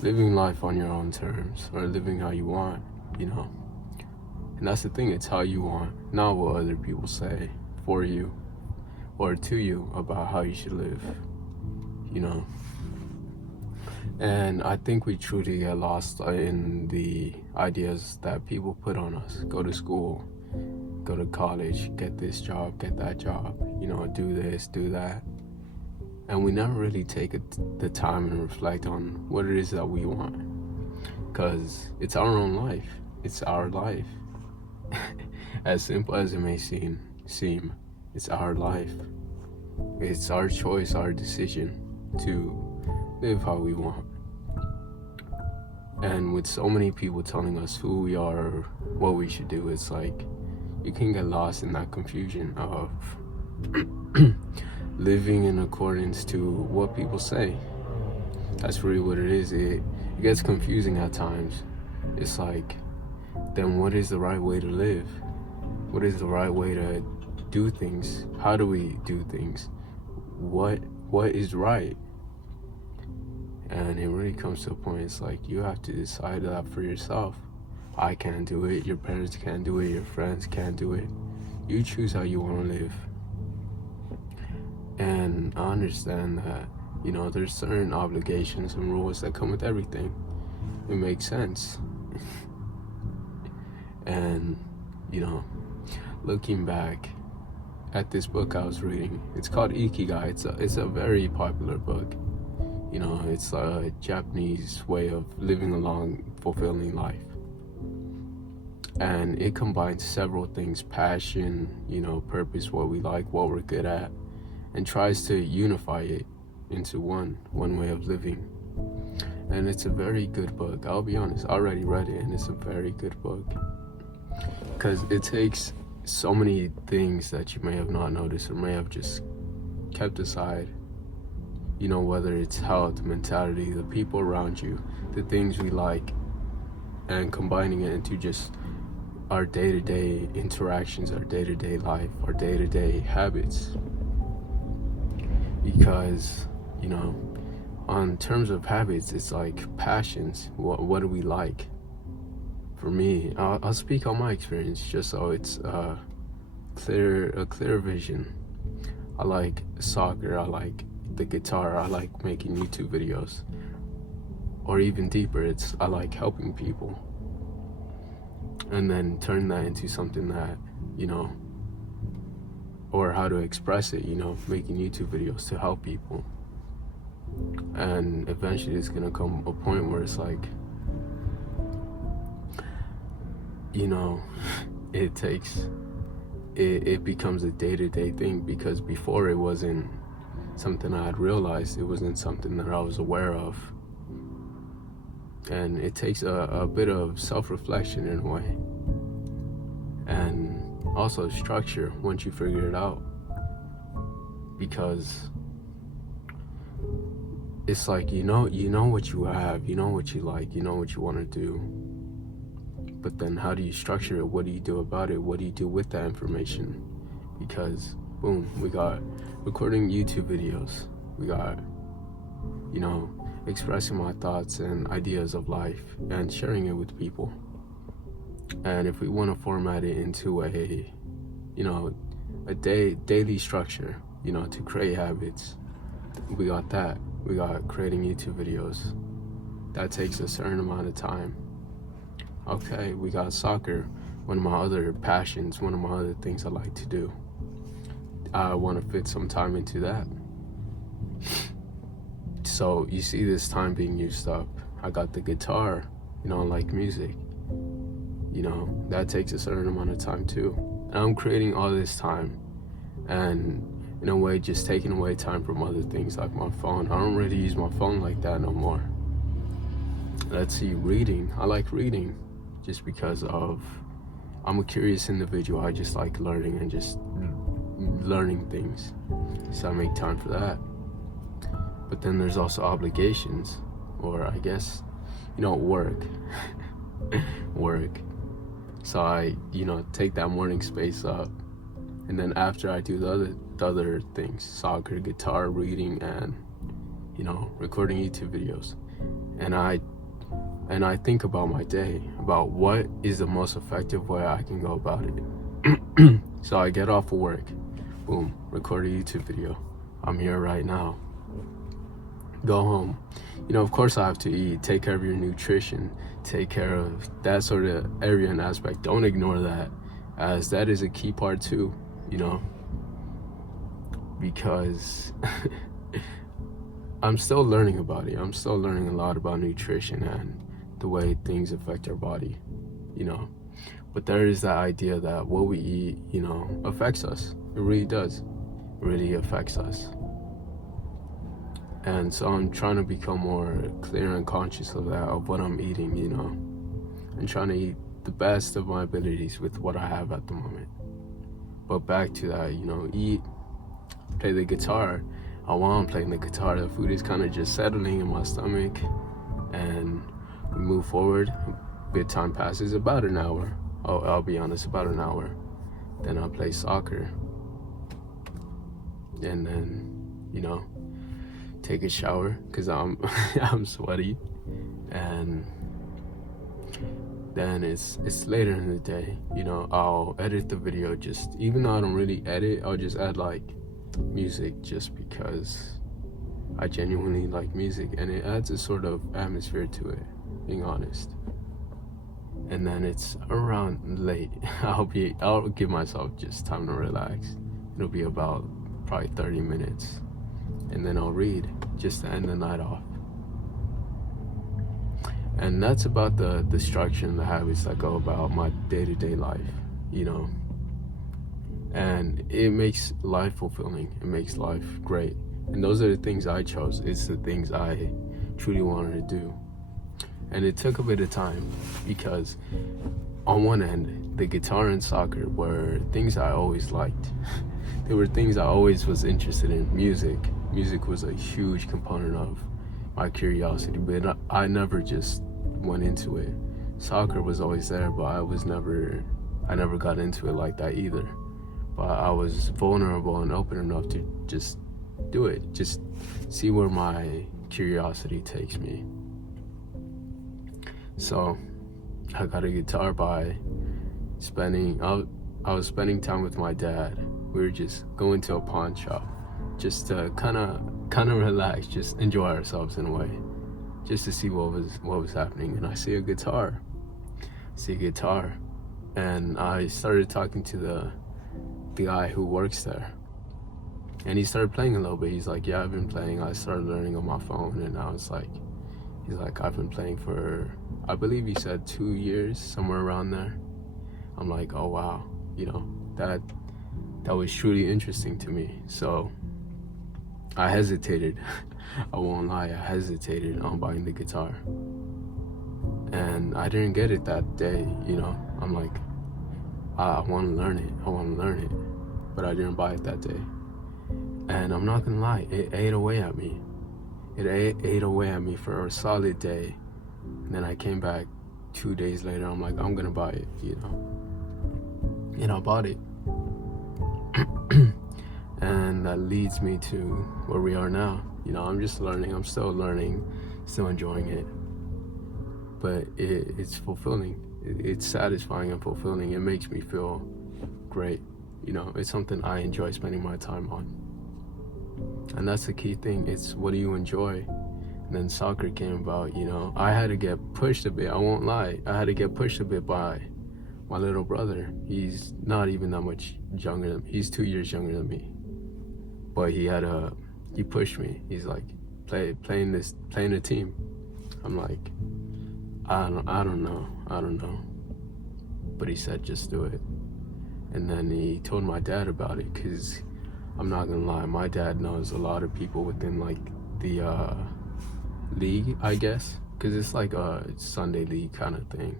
living life on your own terms, or living how you want, you know. And that's the thing, it's how you want, not what other people say for you or to you about how you should live, you know. And I think we truly get lost in the ideas that people put on us. Go to school, go to college, get this job, get that job, you know, do this, do that. And we never really take the time and reflect on what it is that we want. Because it's our own life. It's our life. As simple as it may seem, it's our life. It's our choice, our decision to live how we want. And with so many people telling us who we are or what we should do, it's like you can get lost in that confusion of living in accordance to what people say. That's really what it is. It gets confusing at times. It's like, then what is the right way to live? What is the right way to do things? How do we do things? What is right? And it really comes to a point, it's like you have to decide that for yourself. I can't do it, your parents can't do it, your friends can't do it. You choose how you want to live. And I understand that, you know, there's certain obligations and rules that come with everything. It makes sense. And, you know, looking back at this book I was reading, it's called Ikigai. It's a very popular book. You know, it's a Japanese way of living a long, fulfilling life. And it combines several things: passion, you know, purpose, what we like, what we're good at, and tries to unify it into one way of living. And it's a very good book. I'll be honest, I already read it, and it's a very good book. Because it takes so many things that you may have not noticed or may have just kept aside. You know, whether it's health, mentality, the people around you, the things we like, and combining it into just our day-to-day interactions, our day-to-day life, our day-to-day habits. Because, you know, on terms of habits, it's like passions. What do we like? For me, I'll speak on my experience just so it's a clear vision. I like soccer, I like the guitar, I like making YouTube videos. Or even deeper, I like helping people. And then turn that into something that, you know, or how to express it, you know, making YouTube videos to help people. And eventually it's gonna come a point where it's like, you know, it becomes a day-to-day thing, because before it wasn't something I had realized, it wasn't something that I was aware of. And it takes a bit of self-reflection in a way, and also structure once you figure it out, because it's like, you know what you have, you know what you like, you know what you want to do, but then how do you structure it? What do you do about it? What do you do with that information? Because boom, we got recording YouTube videos, we got, you know, expressing my thoughts and ideas of life and sharing it with people. And if we want to format it into a, you know, a daily structure, you know, to create habits, we got that. We got creating YouTube videos. That takes a certain amount of time. Okay, we got soccer, one of my other passions, one of my other things I like to do. I want to fit some time into that. So you see this time being used up. I got the guitar, you know, I like music. You know, that takes a certain amount of time too. And I'm creating all this time, and in a way just taking away time from other things like my phone. I don't really use my phone like that no more. Let's see, reading. I like reading just because I'm a curious individual. I just like learning and just learning things. So I make time for that. But then there's also obligations, or I guess, you know, work. Work. So I, you know, take that morning space up, and then after I do the other things, soccer, guitar, reading, and, you know, recording YouTube videos. and I think about my day, about what is the most effective way I can go about it. So I get off of work, boom, record a YouTube video. I'm here right now. Go home. Of course I have to eat, take care of your nutrition, take care of that sort of area and aspect. Don't ignore that, as that is a key part too, because I'm still learning about it. I'm still learning a lot about nutrition and the way things affect our body, But there is that idea that what we eat, affects us. It really does. It really affects us. And so I'm trying to become more clear and conscious of that, of what I'm eating, and trying to eat the best of my abilities with what I have at the moment. But back to that, eat, play the guitar. While I'm playing the guitar, the food is kind of just settling in my stomach, and we move forward. A bit of time passes, about an hour. I'll be honest, about an hour. Then I play soccer, and then take a shower because I'm I'm sweaty, and then it's later in the day. I'll edit the video. Just even though I don't really edit, I'll just add like music, just because I genuinely like music, and it adds a sort of atmosphere to it, being honest. And then it's around late. I'll give myself just time to relax. It'll be about probably 30 minutes, and then I'll read just to end the night off. And that's about the structure and the habits that go about my day-to-day life, and it makes life fulfilling. It makes life great. And those are the things I chose. It's the things I truly wanted to do. And it took a bit of time, because on one end, the guitar and soccer were things I always liked. They were things I always was interested in. Music was a huge component of my curiosity, but I never just went into it. Soccer was always there, but I never got into it like that either. But I was vulnerable and open enough to just do it, just see where my curiosity takes me. So I got a guitar by I was spending time with my dad. We were just going to a pawn shop just to kind of relax, just enjoy ourselves in a way, just to see what was happening. And I see a guitar, and I started talking to the guy who works there, and he started playing a little bit. He's like, yeah, I've been playing. I started learning on my phone, and he's like, I've been playing for, I believe he said 2 years, somewhere around there. I'm like, oh wow, that was truly interesting to me. So I hesitated. I won't lie, I hesitated on buying the guitar, and I didn't get it that day. I'm like, I want to learn it, but I didn't buy it that day. And I'm not gonna lie, it ate away at me. It ate away at me for a solid day. And then I came back 2 days later. I'm like, I'm gonna buy it, and I bought it. And that leads me to where we are now. I'm just learning. I'm still learning, still enjoying it. But it's fulfilling. It's satisfying and fulfilling. It makes me feel great. It's something I enjoy spending my time on. And that's the key thing. It's what do you enjoy? And then soccer came about. I had to get pushed a bit. I won't lie. I had to get pushed a bit by my little brother. He's not even that much younger than me. He's 2 years younger than me. But he pushed me. He's like, playing a team. I'm like, I don't know. But he said, just do it. And then he told my dad about it, because I'm not gonna lie, my dad knows a lot of people within like the league, I guess, because it's like a Sunday league kind of thing.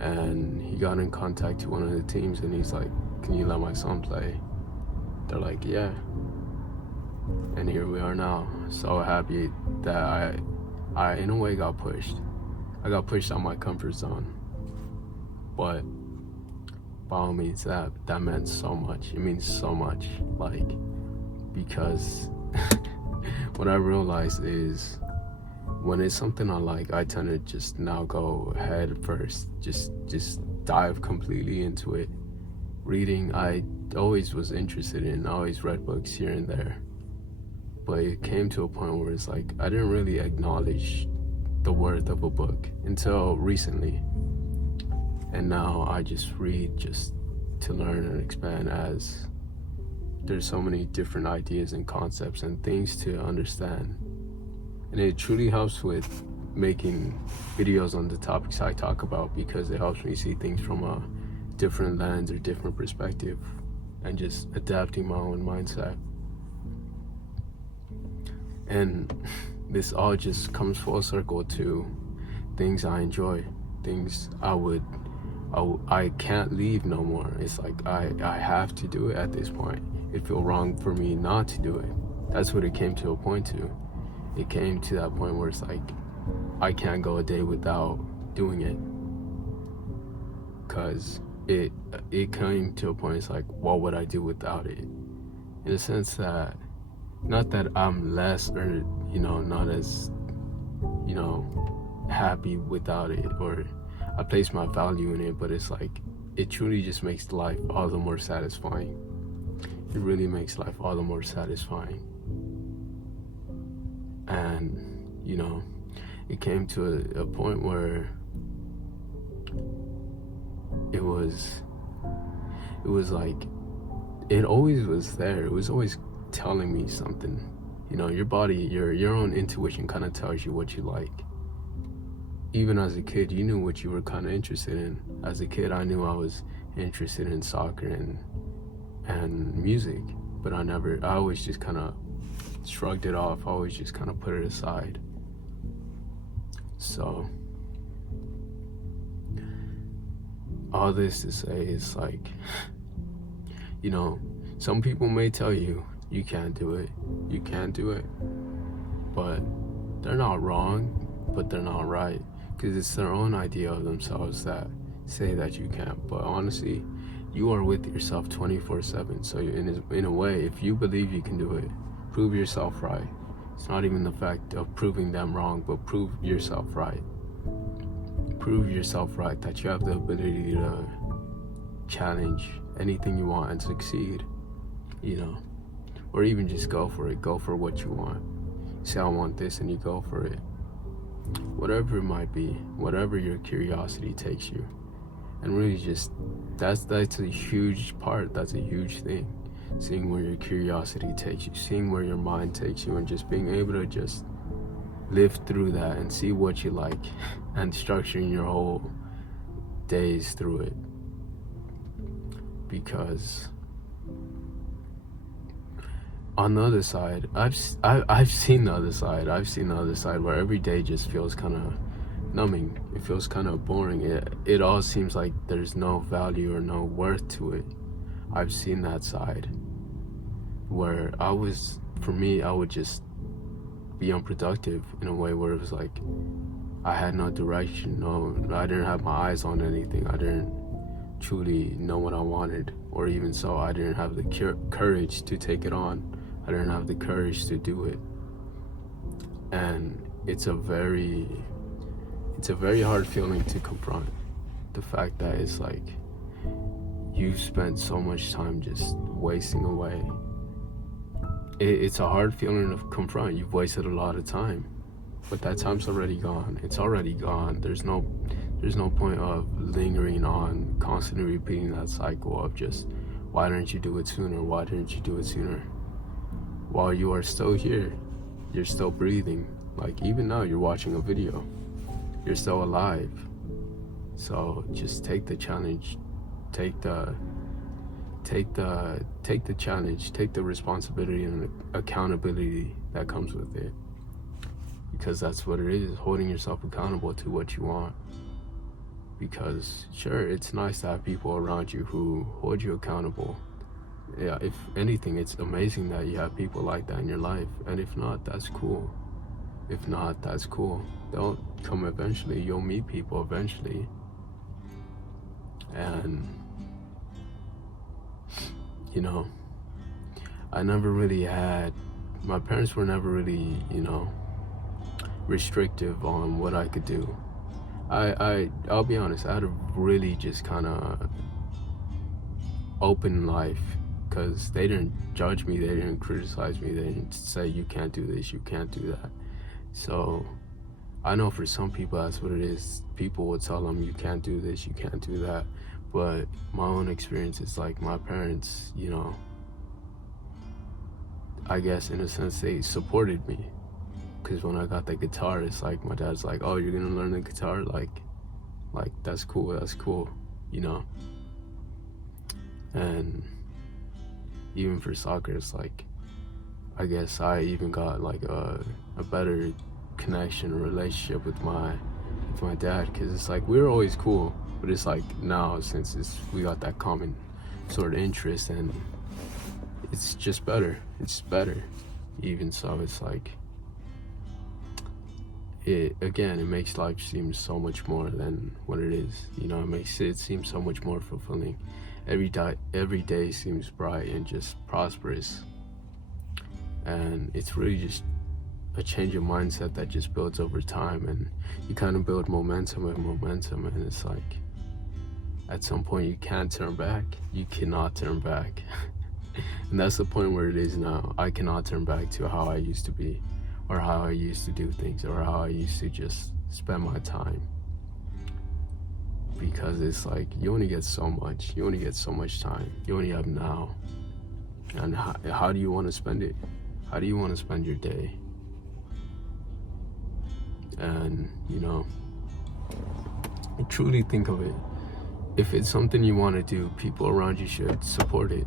And he got in contact to one of the teams, and he's like, can you let my son play? They're like, yeah. And here we are now. So happy that I in a way got pushed. I got pushed out my comfort zone. But by all means, that meant so much. It means so much, because what I realized is when it's something I like, I tend to just now go head first, just dive completely into it. Reading, I always was interested in, I always read books here and there, but it came to a point where it's like I didn't really acknowledge the worth of a book until recently, and now I just read just to learn and expand, as there's so many different ideas and concepts and things to understand. And it truly helps with making videos on the topics I talk about, because it helps me see things from a different lens or different perspective, and just adapting my own mindset. And this all just comes full circle to things I enjoy, things I can't leave no more. It's like I have to do it at this point. It feels wrong for me not to do it. That's what it came to a point to. It came to that point where it's like I can't go a day without doing it, because it came to a point, it's like, what would I do without it? In a sense that, not that I'm less or not as happy without it, or I place my value in it, but it's like it truly just makes life all the more satisfying. It really makes life all the more satisfying. And it came to a point where it was like it always was there. It was always telling me something. Your body, your own intuition kind of tells you what you like. Even as a kid, you knew what you were kind of interested in. As a kid, I knew I was interested in soccer and music, but I always just kind of shrugged it off. I always just kind of put it aside. So all this to say is like, some people may tell you you can't do it, but they're not wrong, but they're not right, because it's their own idea of themselves that say that you can't. But honestly, you are with yourself 24/7. So in a way, if you believe you can do it, prove yourself right. It's not even the fact of proving them wrong, but prove yourself right. Prove yourself right that you have the ability to challenge anything you want and succeed, or even just go for it. Go for what you want. Say, I want this, and you go for it. Whatever it might be, whatever your curiosity takes you. And really just, that's a huge part, that's a huge thing. Seeing where your curiosity takes you, seeing where your mind takes you, and just being able to just live through that and see what you like, and structuring your whole days through it. Because on the other side, I've seen the other side. I've seen the other side where every day just feels kind of numbing. It feels kind of boring. It all seems like there's no value or no worth to it. I've seen that side where I would just be unproductive in a way where it was like I had no direction. I didn't have my eyes on anything. I didn't truly know what I wanted, or even so, I didn't have the courage to take it on. I didn't have the courage to do it. And it's a very hard feeling to confront, the fact that it's like you've spent so much time just wasting away. It's a hard feeling to confront. You've wasted a lot of time, but that time's already gone. It's already gone. There's no point of lingering on, constantly repeating that cycle of just, why didn't you do it sooner? Why didn't you do it sooner? While you are still here, you're still breathing. Like even now, you're watching a video. You're still alive. So just take the challenge. Take the challenge. Take the responsibility and the accountability that comes with it. Because that's what it is, holding yourself accountable to what you want. Because sure, it's nice to have people around you who hold you accountable. Yeah, if anything, it's amazing that you have people like that in your life. And if not, that's cool. If not, that's cool. They'll come eventually. You'll meet people eventually. And I never really had, my parents were never really, restrictive on what I could do. I'll be honest, I had a really just kind of open life, because they didn't judge me, they didn't criticize me, they didn't say you can't do this, you can't do that. So I know for some people that's what it is. People will tell them you can't do this, you can't do that. But my own experience is like my parents, you know, I guess in a sense they supported me. Because when I got the guitar, it's like my dad's like, oh, you're gonna learn the guitar? Like that's cool, you know. And even for soccer, it's like, I guess I even got like a better connection or relationship with my dad, because it's like we were always cool, but it's like now, since we got that common sort of interest, and it's just better. It's better. Even so, it's like it makes life seem so much more than what it is. You know, it makes it seem so much more fulfilling. Every day seems bright and just prosperous, and it's really just a change of mindset that just builds over time, and you kind of build momentum, and it's like at some point you can't turn back. You cannot turn back. And that's the point where it is now. I cannot turn back to how I used to be, or how I used to do things, or how I used to just spend my time. Because it's like you only get so much time. You only have now. And how do you want to spend it? How do you want to spend your day? And, you know, truly think of it. If it's something you want to do, people around you should support it.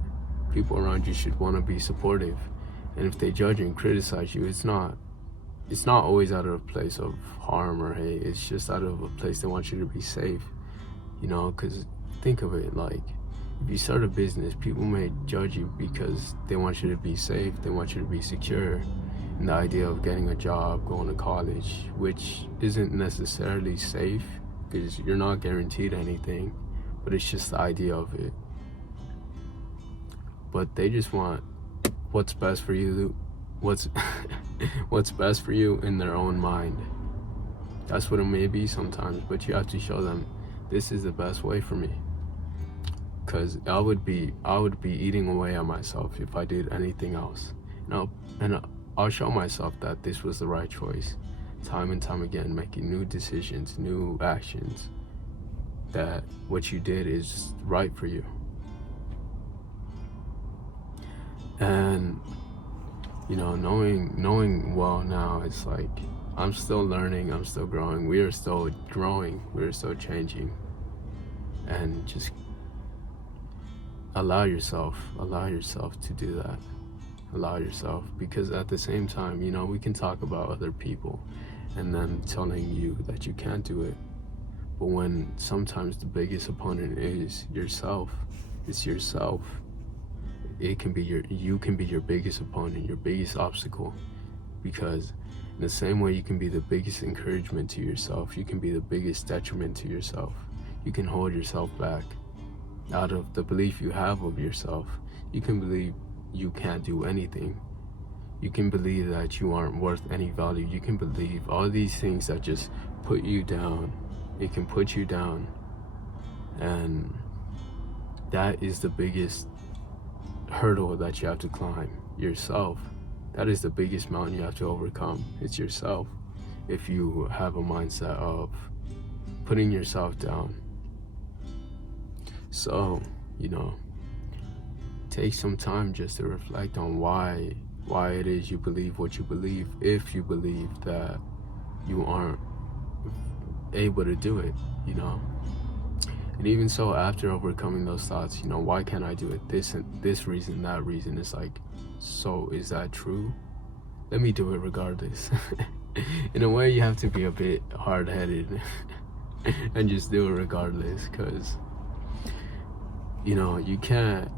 People around you should want to be supportive. And if they judge and criticize you, it's not always out of a place of harm or hate. It's just out of a place they want you to be safe. You know, because think of it, like, if you start a business, people may judge you because they want you to be safe, they want you to be secure. And the idea of getting a job, going to college, which isn't necessarily safe, because you're not guaranteed anything, but it's just the idea of it. But they just want what's best for you, what's best for you in their own mind. That's what it may be sometimes, but you have to show them, this is the best way for me. Because I would be eating away at myself if I did anything else. And I'll show myself that this was the right choice, time and time again, making new decisions, new actions, that what you did is right for you. And, you know, knowing well now, it's like, I'm still learning, I'm still growing, we are still growing, we're still changing. And just allow yourself to do that. Allow yourself, because at the same time, you know, we can talk about other people and them telling you that you can't do it. But when sometimes the biggest opponent is yourself, it's yourself. You can be your biggest opponent, your biggest obstacle, because in the same way you can be the biggest encouragement to yourself, you can be the biggest detriment to yourself. You can hold yourself back out of the belief you have of yourself. You can believe you can't do anything. You can believe that you aren't worth any value. You can believe all these things that just put you down. It can put you down. And that is the biggest hurdle that you have to climb, yourself. That is the biggest mountain you have to overcome. It's yourself. If you have a mindset of putting yourself down. So, you know, take some time just to reflect on why it is you believe what you believe, if you believe that you aren't able to do it, you know. And even so, after overcoming those thoughts, you know, why can't I do it? This reason, that reason. It's like, so is that true? Let me do it regardless. In a way, you have to be a bit hard-headed and just do it regardless, because, you know, you can't,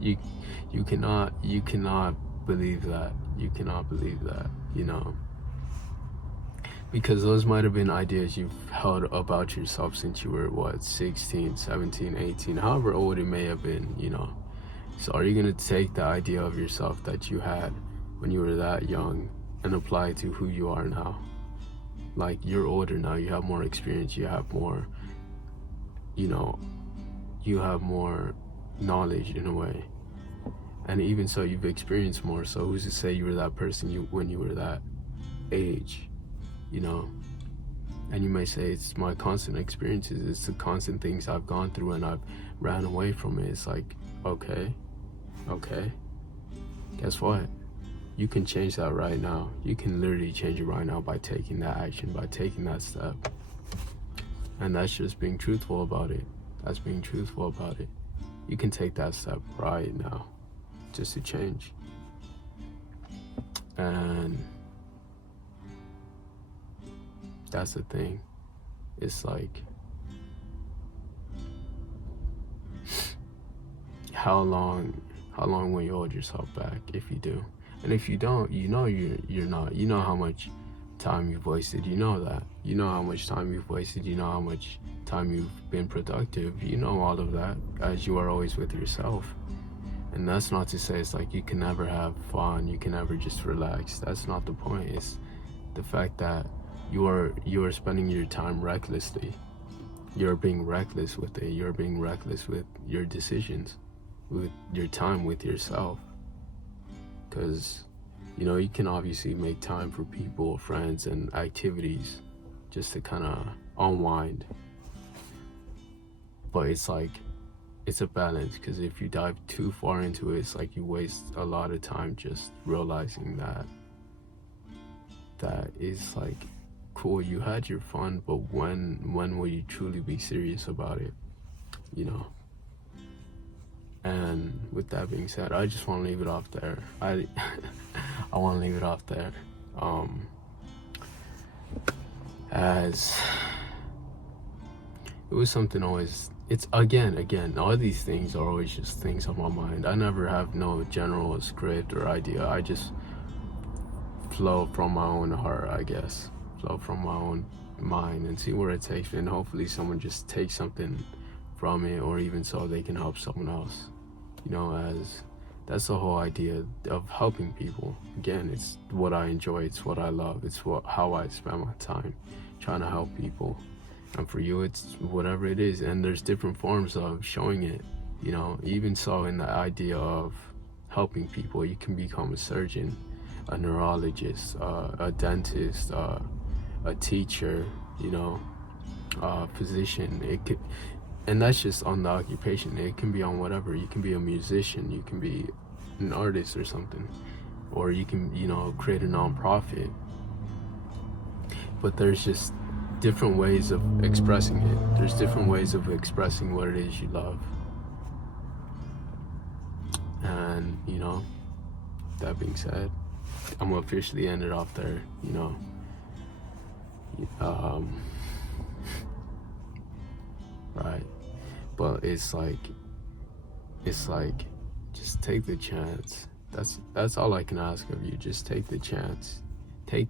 you cannot believe that. You cannot believe that, you know. Because those might have been ideas you've held about yourself since you were, 16, 17, 18, however old it may have been, you know. So are you going to take the idea of yourself that you had when you were that young and apply it to who you are now. Like, you're older now, you have more experience, you have more, you know, you have more knowledge in a way. And even so, you've experienced more. So who's to say you were that person when you were that age, you know? And you may say, it's my constant experiences, it's the constant things I've gone through and I've ran away from it. It's like, okay, guess what? You can change that right now. You can literally change it right now by taking that action, by taking that step. And that's just being truthful about it. That's being truthful about it. You can take that step right now just to change. And that's the thing. It's like, how long will you hold yourself back if you do? And if you don't, you know you're not. You know how much time you've wasted. You know that. You know how much time you've wasted. You know how much time you've been productive. You know all of that, as you are always with yourself. And that's not to say it's like you can never have fun, you can never just relax. That's not the point. It's the fact that you are spending your time recklessly. You're being reckless with it. You're being reckless with your decisions, with your time with yourself. Because, you know, you can obviously make time for people, friends, and activities just to kind of unwind. But it's like, it's a balance, because if you dive too far into it, it's like you waste a lot of time just realizing that is like, cool, you had your fun, but when will you truly be serious about it, you know? And with that being said, I just want to leave it off there. I want to leave it off there. As it was something always, it's again, all these things are always just things on my mind. I never have no general script or idea. I just flow from my own heart, I guess. Flow from my own mind and see where it takes me. And hopefully someone just takes something from it, or even so they can help someone else. You know, as that's the whole idea of helping people. Again, it's what I enjoy, it's what I love, it's how I spend my time trying to help people. And for you, it's whatever it is. And there's different forms of showing it, you know. Even so, in the idea of helping people, you can become a surgeon, a neurologist, a dentist, a teacher, you know, a physician. It could, and that's just on the occupation. It can be on whatever. You can be a musician, you can be an artist or something, or you can, you know, create a nonprofit. But there's just different ways of expressing it. There's different ways of expressing what it is you love. And, you know, that being said, I'm gonna officially end it off there, you know. Right. But it's like just take the chance. That's all I can ask of you. Just take the chance. Take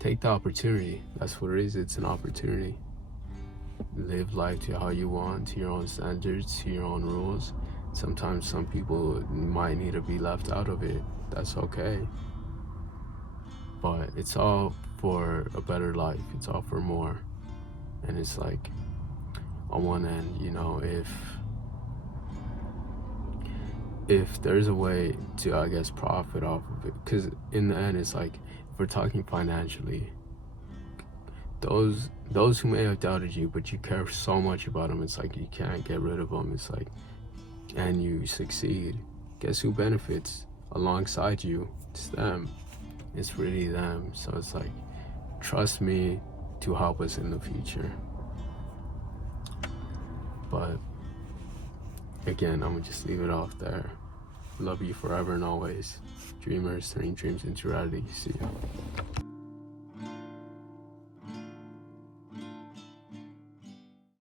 the opportunity. That's what it is. It's an opportunity. Live life to how you want, to your own standards, to your own rules. Sometimes some people might need to be left out of it. That's okay. But it's all for a better life. It's all for more. And it's like, on one end, you know, if there's a way to, I guess, profit off of it, because in the end, it's like, if we're talking financially, those who may have doubted you, but you care so much about them, it's like you can't get rid of them. It's like, and you succeed, guess who benefits alongside you? It's them. It's really them. So it's like, trust me to help us in the future. But again, I'm gonna just leave it off there. Love you forever and always. Dreamers, turning dreams into reality. See ya.